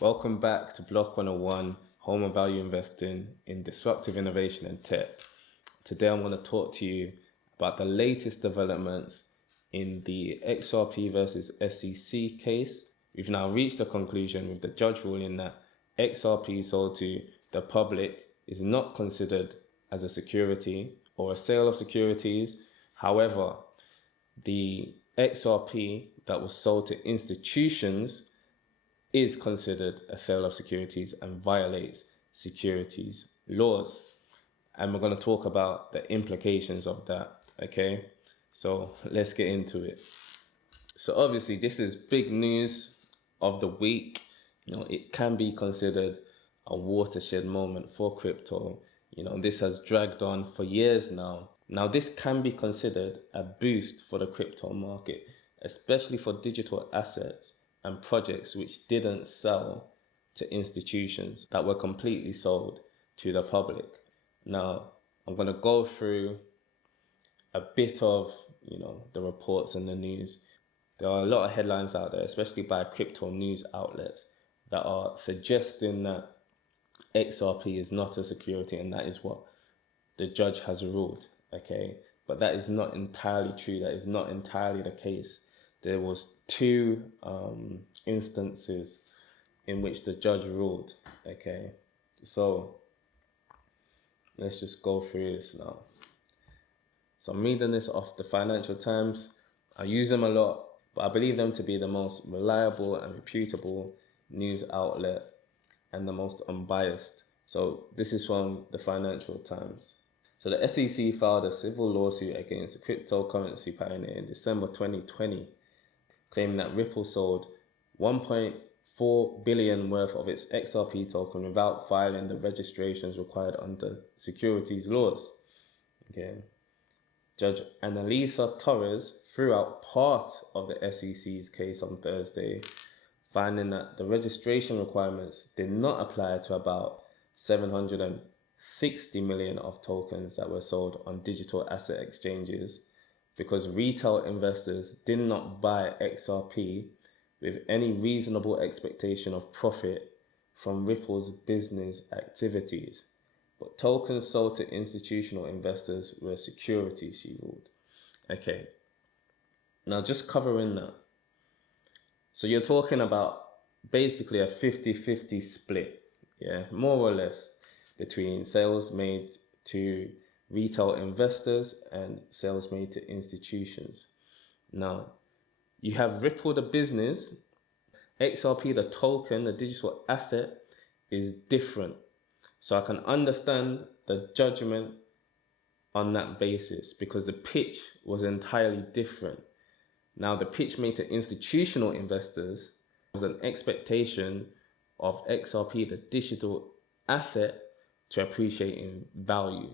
Welcome back to Block 101, Home of Value Investing in Disruptive Innovation and Tech. Today I'm going to talk to you about the latest developments in the XRP versus SEC case. We've now reached a conclusion with the judge ruling that XRP sold to the public is not considered as a security or a sale of securities. However, the XRP that was sold to institutions is considered a sale of securities and violates securities laws. And we're going to talk about the implications of that. Okay, so let's get into it. So obviously this is big news of the week. It can be considered a watershed moment for crypto. This has dragged on for years now. Now this can be considered a boost for the crypto market, especially for digital assets and projects which didn't sell to institutions, that were completely sold to the public. Now, I'm going to go through a bit of, the reports and the news. There are a lot of headlines out there, especially by crypto news outlets, that are suggesting that XRP is not a security, and that is what the judge has ruled, okay? But that is not entirely true. That is not entirely the case. There was two instances in which the judge ruled, okay? So let's just go through this now. So I'm reading this off the Financial Times. I use them a lot, but I believe them to be the most reliable and reputable news outlet and the most unbiased. So this is from the Financial Times. So the SEC filed a civil lawsuit against the cryptocurrency pioneer in December 2020, claiming that Ripple sold 1.4 billion worth of its XRP token without filing the registrations required under securities laws. Okay. Judge Annalisa Torres threw out part of the SEC's case on Thursday, finding that the registration requirements did not apply to about 760 million of tokens that were sold on digital asset exchanges, because retail investors did not buy XRP with any reasonable expectation of profit from Ripple's business activities. But tokens sold to institutional investors were securities, she ruled. Okay, now just covering that. So you're talking about basically a 50-50 split, more or less, between sales made to retail investors and sales made to institutions. Now, you have Ripple, the business. XRP, the token, the digital asset, is different. So I can understand the judgment on that basis, because the pitch was entirely different. Now, the pitch made to institutional investors was an expectation of XRP, the digital asset, to appreciate in value.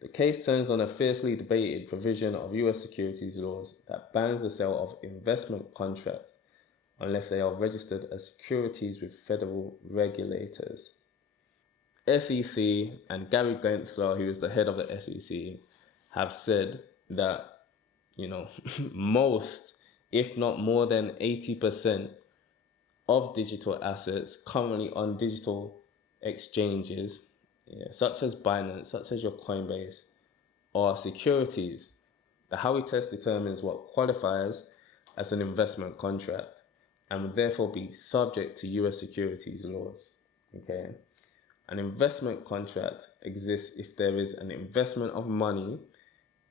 The case turns on a fiercely debated provision of US securities laws that bans the sale of investment contracts unless they are registered as securities with federal regulators. SEC and Gary Gensler, who is the head of the SEC, have said that, most, if not more than 80% of digital assets currently on digital exchanges, such as Binance, such as your Coinbase, are securities. The Howey test determines what qualifies as an investment contract and would therefore be subject to US securities laws. Okay, an investment contract exists if there is an investment of money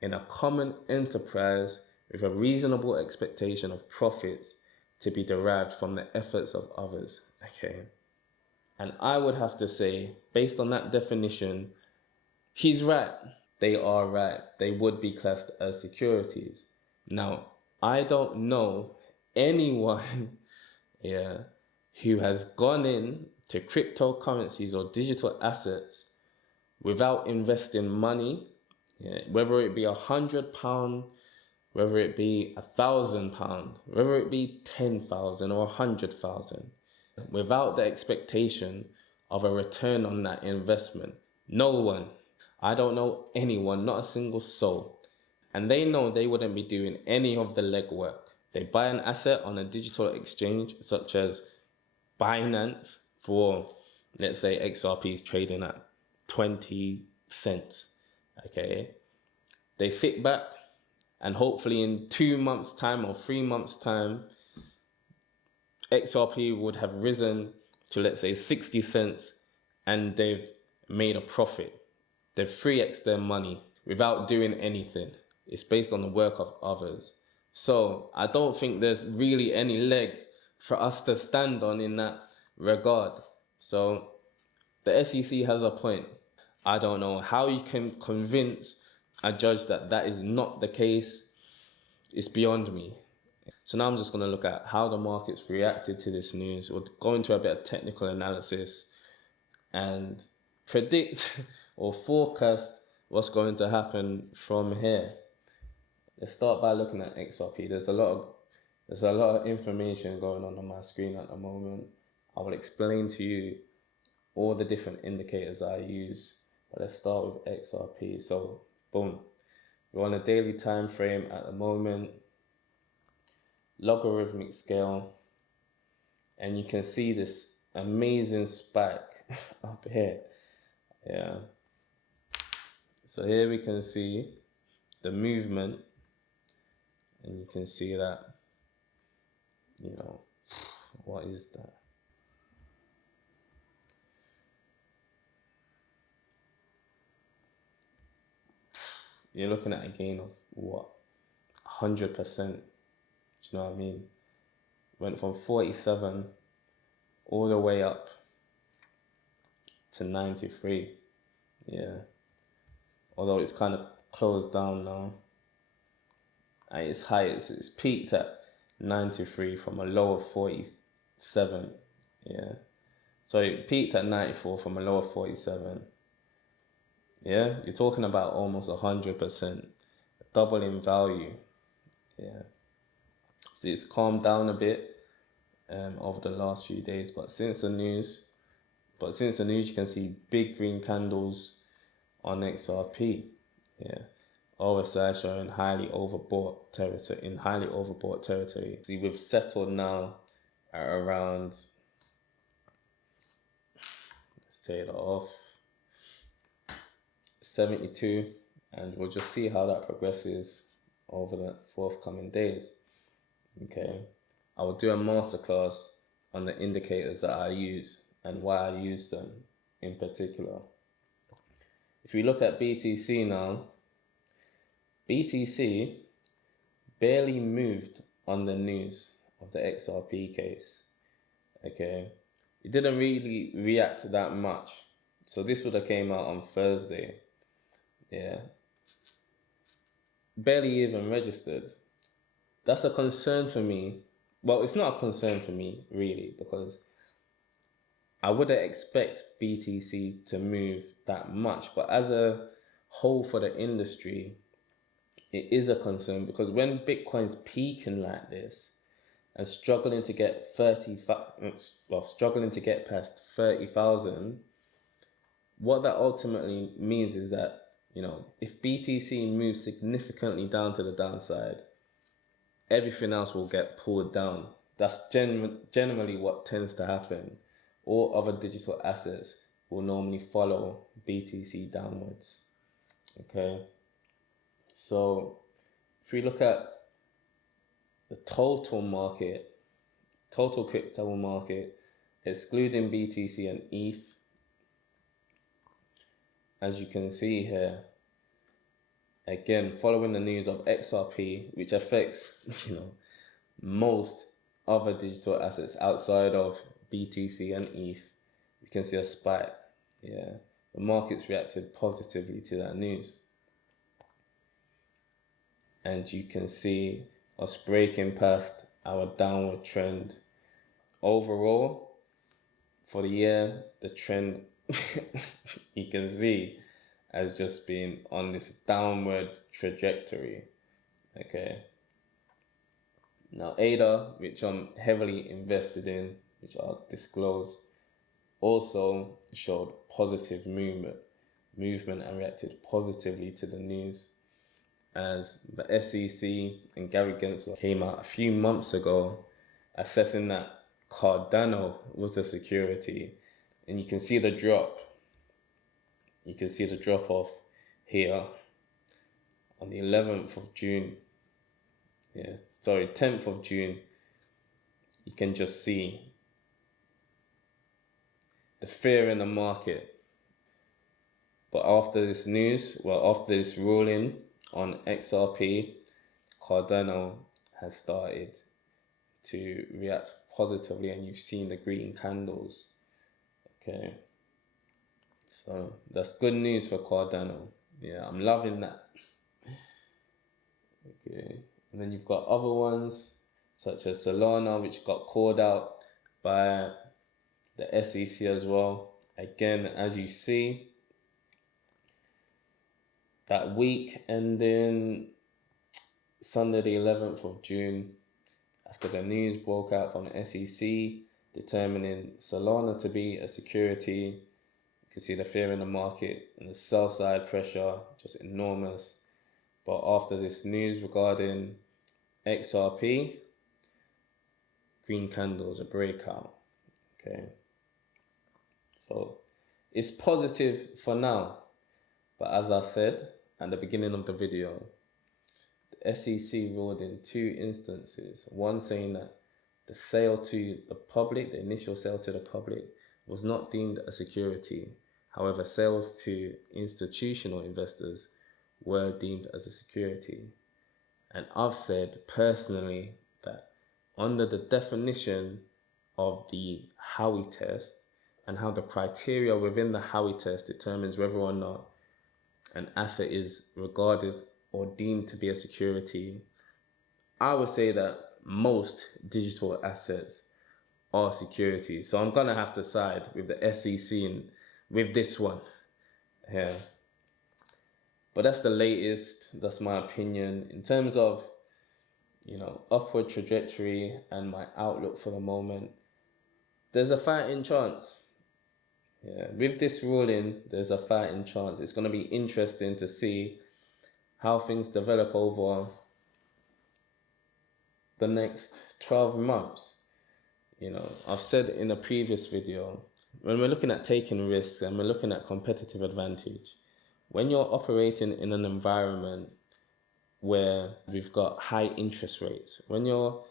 in a common enterprise with a reasonable expectation of profits to be derived from the efforts of others. Okay. And I would have to say, based on that definition, he's right. They are right. They would be classed as securities. Now, I don't know anyone who has gone in to cryptocurrencies or digital assets without investing money, whether it be £100, whether it be £1,000, whether it be 10,000 or 100,000. Without the expectation of a return on that investment. No one. I don't know anyone, not a single soul. And they know they wouldn't be doing any of the legwork. They buy an asset on a digital exchange such as Binance for, let's say XRP is trading at 20 cents. Okay, they sit back and hopefully in 2 months time or 3 months time, XRP would have risen to, let's say, 60 cents, and they've made a profit. They've 3x their money without doing anything. It's based on the work of others. So I don't think there's really any leg for us to stand on in that regard. So the SEC has a point. I don't know how you can convince a judge that that is not the case. It's beyond me. So now I'm just going to look at how the markets reacted to this news. We'll go into a bit of technical analysis and predict or forecast what's going to happen from here. Let's start by looking at XRP. There's a lot of information going on my screen at the moment. I will explain to you all the different indicators I use. But let's start with XRP. So boom, we're on a daily time frame at the moment, logarithmic scale, and you can see this amazing spike up here. Yeah. So here we can see the movement, and you can see that, what is that? You're looking at a gain of what? 100%. Do you know what I mean? Went from 47 all the way up to 93. Yeah. Although it's kind of closed down now. At its high, it's peaked at 93 from a low of 47. Yeah. So it peaked at 94 from a low of 47. Yeah, you're talking about almost 100%, double in value. Yeah. So it's calmed down a bit over the last few days, but since the news, you can see big green candles on XRP. Yeah. RSI showing highly overbought territory. See, we've settled now at around, let's take that off, 72, and we'll just see how that progresses over the forthcoming days. Okay, I will do a masterclass on the indicators that I use and why I use them in particular. If we look at BTC now, BTC barely moved on the news of the XRP case. Okay, it didn't really react that much. So this would have came out on Thursday. Yeah, barely even registered. That's a concern for me. Well, it's not a concern for me really, because I wouldn't expect BTC to move that much, but as a whole for the industry, it is a concern, because when Bitcoin's peaking like this and struggling to get past 30,000, what that ultimately means is that, if BTC moves significantly down to the downside, everything else will get pulled down. That's generally what tends to happen. All other digital assets will normally follow BTC downwards. Okay. So if we look at the total crypto market, excluding BTC and ETH, as you can see here, again, following the news of XRP, which affects, most other digital assets outside of BTC and ETH, you can see a spike. Yeah, the markets reacted positively to that news. And you can see us breaking past our downward trend. Overall, for the year, the trend, you can see, has just been on this downward trajectory. Okay. Now ADA, which I'm heavily invested in, which I'll disclose, also showed positive movement and reacted positively to the news, as the SEC and Gary Gensler came out a few months ago assessing that Cardano was the security, and you can see the drop. You can see the drop off here on the 11th of June. 10th of June. You can just see the fear in the market. But after this news, after this ruling on XRP, Cardano has started to react positively, and you've seen the green candles. Okay, so that's good news for Cardano. Yeah, I'm loving that. Okay, and then you've got other ones such as Solana, which got called out by the SEC as well. Again, as you see, that week ending Sunday the 11th of June, after the news broke out from the SEC determining Solana to be a security, you can see the fear in the market and the sell side pressure just enormous. But after this news regarding XRP, green candles, a breakout. Okay, so it's positive for now, but as I said at the beginning of the video, the SEC ruled in two instances. One saying that the sale to the public, the initial sale to the public, was not deemed a security. However, sales to institutional investors were deemed as a security. And I've said personally that under the definition of the Howey test and how the criteria within the Howey test determines whether or not an asset is regarded or deemed to be a security, I would say that most digital assets are securities. So I'm going to have to side with the SEC and with this one here. But that's the latest. That's my opinion. In terms of, upward trajectory and my outlook for the moment, there's a fighting chance. Yeah, with this ruling, there's a fighting chance. It's going to be interesting to see how things develop over the next 12 months. I've said in a previous video, when we're looking at taking risks and we're looking at competitive advantage, when you're operating in an environment where we've got high interest rates, when you're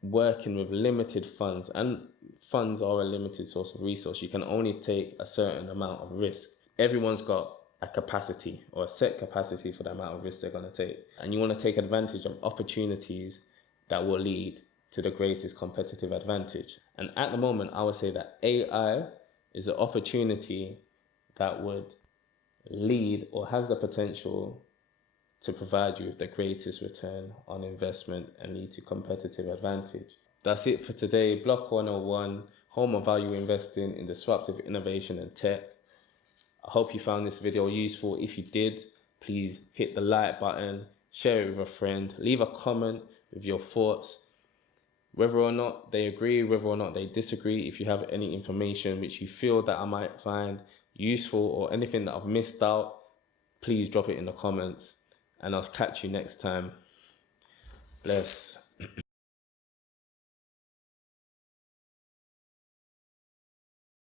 working with limited funds, and funds are a limited source of resource, you can only take a certain amount of risk. Everyone's got a capacity or a set capacity for the amount of risk they're going to take. And you want to take advantage of opportunities that will lead to the greatest competitive advantage. And at the moment, I would say that AI is an opportunity that would lead or has the potential to provide you with the greatest return on investment and lead to competitive advantage. That's it for today. Block 101, home of value investing in disruptive innovation and tech. I hope you found this video useful. If you did, please hit the like button, share it with a friend, leave a comment with your thoughts, whether or not they agree, whether or not they disagree. If you have any information which you feel that I might find useful or anything that I've missed out, please drop it in the comments, and I'll catch you next time. Bless.